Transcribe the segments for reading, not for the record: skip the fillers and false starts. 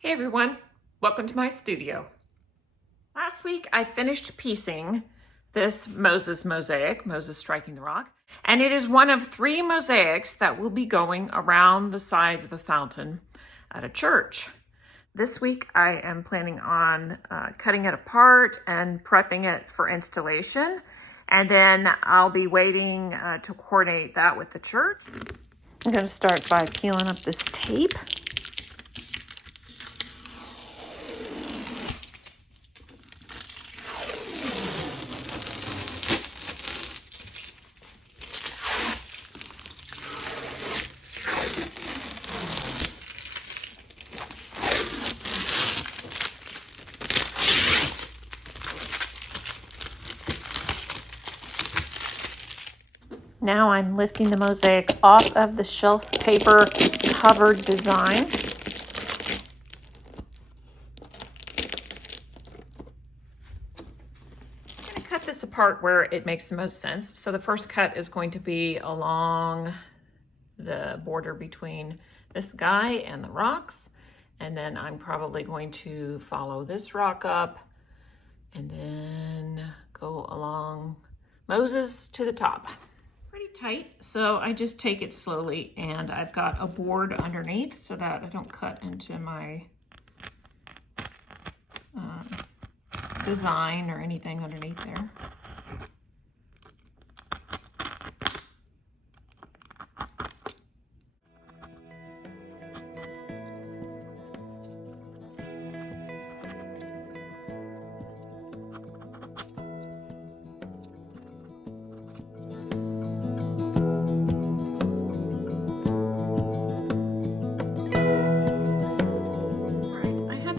Hey everyone, welcome to my studio. Last week I finished piecing this Moses mosaic, Moses striking the rock, and it is one of 3 mosaics that will be going around the sides of a fountain at a church. This week I am planning on cutting it apart and prepping it for installation, and then I'll be waiting to coordinate that with the church. I'm going to start by peeling up this tape. Now I'm lifting the mosaic off of the shelf paper covered design. I'm going to cut this apart where it makes the most sense. So the first cut is going to be along the border between this guy and the rocks. And then I'm probably going to follow this rock up and then go along Moses to the top. Pretty tight, so I just take it slowly, and I've got a board underneath so that I don't cut into my design or anything underneath there.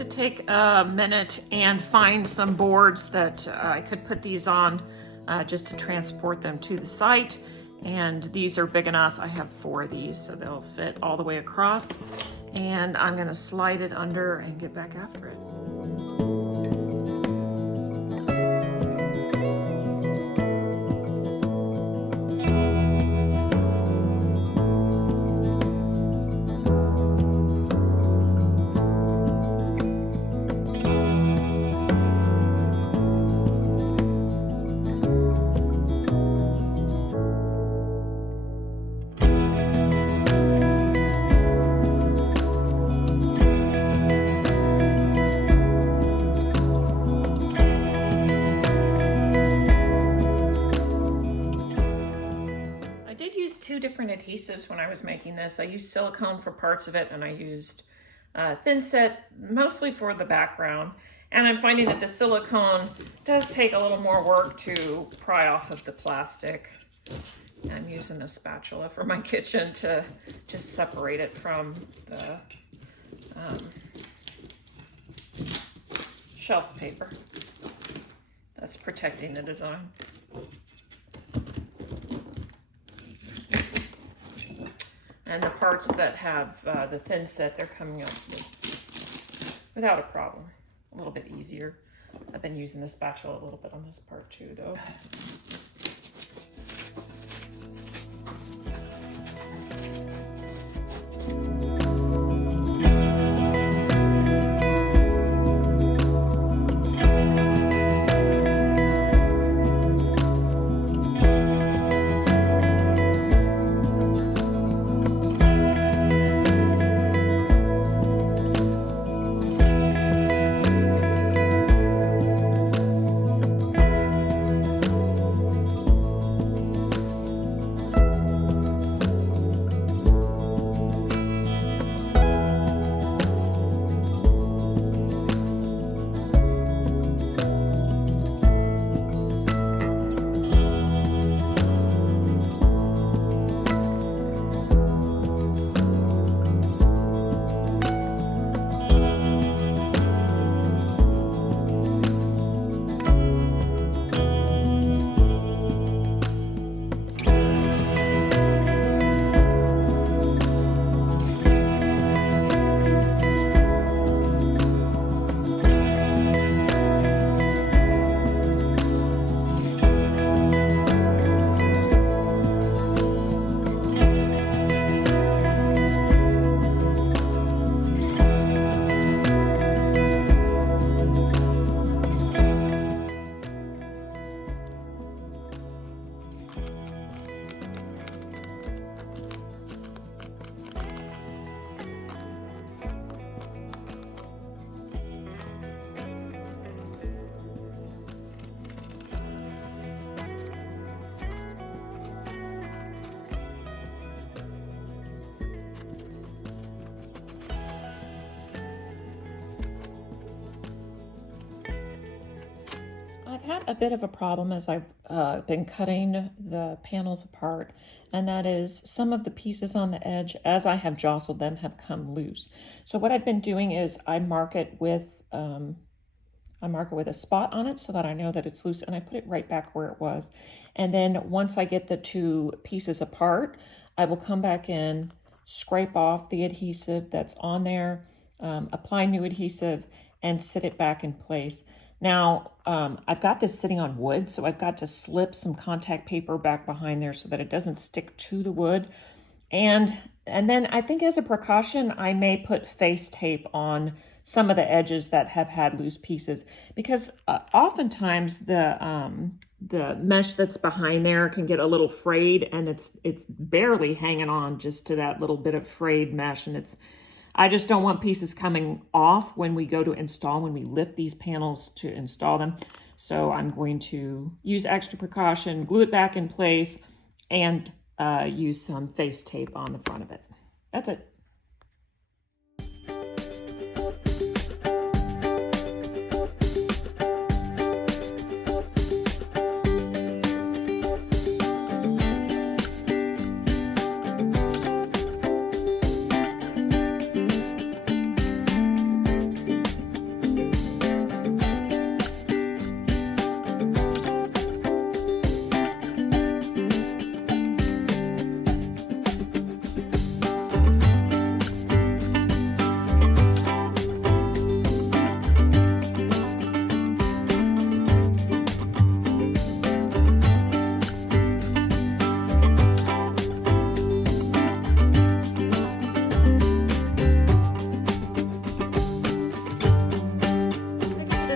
Take a minute and find some boards that I could put these on just to transport them to the site, and these are big enough. I have 4 of these, so they'll fit all the way across, and I'm going to slide it under and get back after it. Different adhesives when I was making this. I used silicone for parts of it, and I used thinset mostly for the background. And I'm finding that the silicone does take a little more work to pry off of the plastic. I'm using a spatula for my kitchen to just separate it from the shelf paper that's protecting the design. And the parts that have the thinset, they're coming up without a problem. A little bit easier. I've been using the spatula a little bit on this part too, though. had a bit of a problem as I've been cutting the panels apart, and that is some of the pieces on the edge, as I have jostled them, have come loose. So what I've been doing is I mark it with a spot on it so that I know that it's loose, and I put it right back where it was. And then once I get the two pieces apart, I will come back in, scrape off the adhesive that's on there, apply new adhesive, and sit it back in place. Now, I've got this sitting on wood, so I've got to slip some contact paper back behind there so that it doesn't stick to the wood. And then I think as a precaution, I may put face tape on some of the edges that have had loose pieces, because oftentimes the mesh that's behind there can get a little frayed, and it's barely hanging on just to that little bit of frayed mesh, and I just don't want pieces coming off when we go to install, when we lift these panels to install them. So I'm going to use extra precaution, glue it back in place, and use some face tape on the front of it. That's it.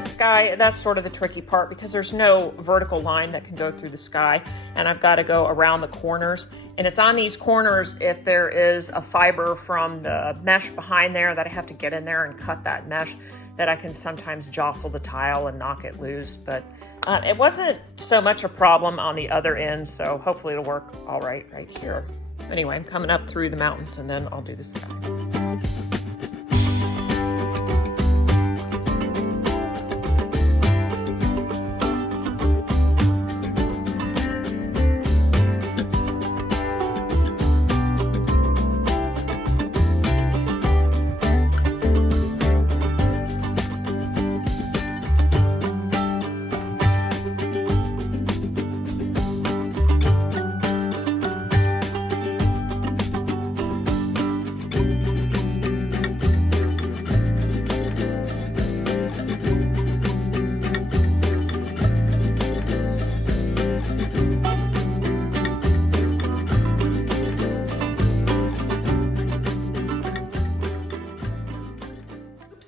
Sky, that's sort of the tricky part, because there's no vertical line that can go through the sky, and I've got to go around the corners, and it's on these corners if there is a fiber from the mesh behind there that I have to get in there and cut that mesh, that I can sometimes jostle the tile and knock it loose. But it wasn't so much a problem on the other end, so hopefully it'll work all right here. Anyway, I'm coming up through the mountains, and then I'll do the sky.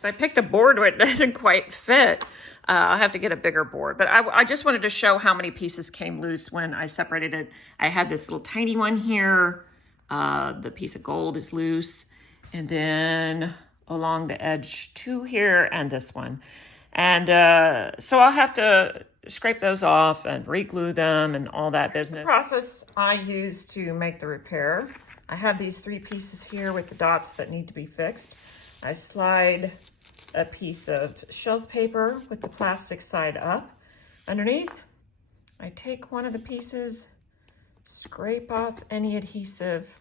I picked a board where it doesn't quite fit. I'll have to get a bigger board, but I just wanted to show how many pieces came loose when I separated it. I had this little tiny one here. The piece of gold is loose, and then along the edge two here, and this one. And so I'll have to scrape those off and re-glue them and all that business. The process I use to make the repair. I have these three pieces here with the dots that need to be fixed. I slide a piece of shelf paper with the plastic side up underneath. I take one of the pieces, scrape off any adhesive,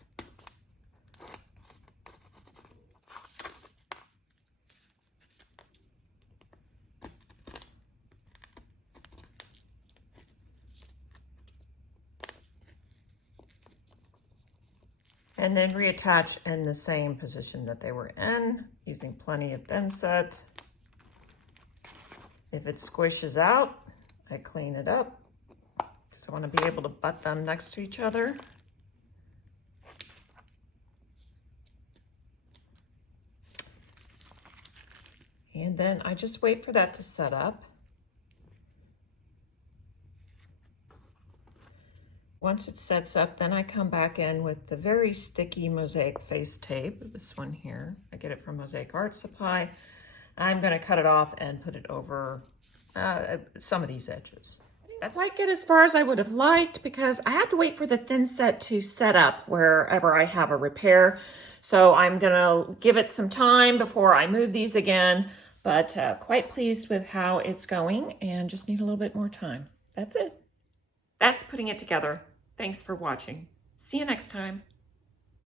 and then reattach in the same position that they were in, using plenty of thinset. If it squishes out, I clean it up, because I want to be able to butt them next to each other. And then I just wait for that to set up. Once it sets up, then I come back in with the very sticky Mosaic face tape, this one here. I get it from Mosaic Art Supply. I'm gonna cut it off and put it over some of these edges. I didn't like it as far as I would have liked, because I have to wait for the thinset to set up wherever I have a repair. So I'm gonna give it some time before I move these again. but quite pleased with how it's going and just need a little bit more time. That's it. That's putting it together. Thanks for watching. See you next time.